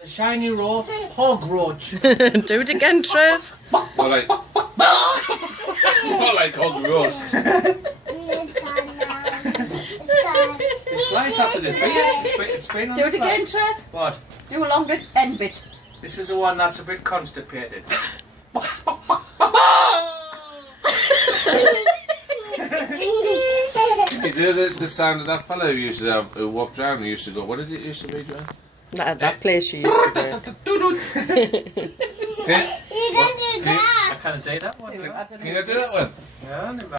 The shiny raw hog roach. Do it again, Trev. More like hog roast. It's right after this. It's been on Do it the again, back. Trev. What? Do a longer end bit. This is the one that's a bit constipated. You do the sound of that fellow who used to have, who walked around and used to go, what did it used to be, Joanne? That place you used to do. Can You can do that. I can't do that one. I don't know you do that one? Yeah,